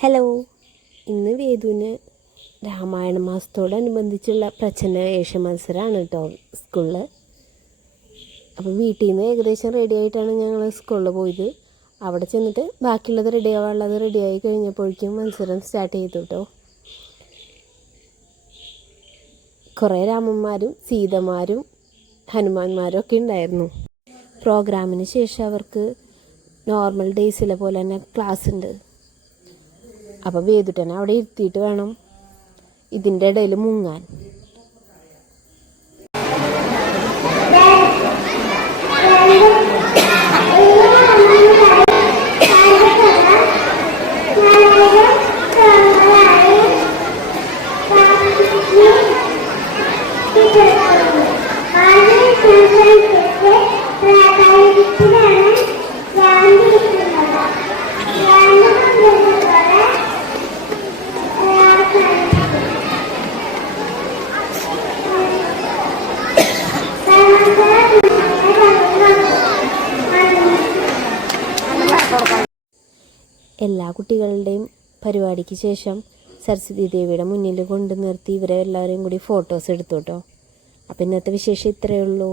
Hello, ഇന്ന് വേദുവിന് രാമായണ മാസത്തോടനുബന്ധിച്ചുള്ള പ്രച്ഛന്നവേഷ മത്സരമാണ് കേട്ടോ സ്കൂളിൽ. അപ്പോൾ വീട്ടിൽ നിന്ന് ഏകദേശം റെഡി ആയിട്ടാണ് ഞങ്ങൾ സ്കൂളിൽ പോയത്. അവിടെ ചെന്നിട്ട് ബാക്കിയുള്ളത് റെഡിയായി കഴിഞ്ഞപ്പോഴേക്കും മത്സരം സ്റ്റാർട്ട് ചെയ്തു കേട്ടോ. കുറേ രാമന്മാരും സീതമാരും ഹനുമാന്മാരും ഒക്കെ ഉണ്ടായിരുന്നു. പ്രോഗ്രാമിന് ശേഷം അവർക്ക് നോർമൽ ഡേയ്സിലെ പോലെ തന്നെ ക്ലാസ് ഉണ്ട്. അപ്പോൾ വേദുട്ടനെ അവിടെ ഇരുത്തിയിട്ട് വേണം ഇതിൻ്റെ ഇടയിൽ മുങ്ങാൻ. എല്ലാ കുട്ടികളുടെയും പരിപാടിക്ക് ശേഷം സരസ്വതി ദേവിയുടെ മുന്നിൽ കൊണ്ടു നിർത്തി ഇവരെ എല്ലാവരെയും കൂടി ഫോട്ടോസ് എടുത്തു കേട്ടോ. അപ്പം ഇന്നത്തെ വിശേഷം ഇത്രയേ ഉള്ളൂ.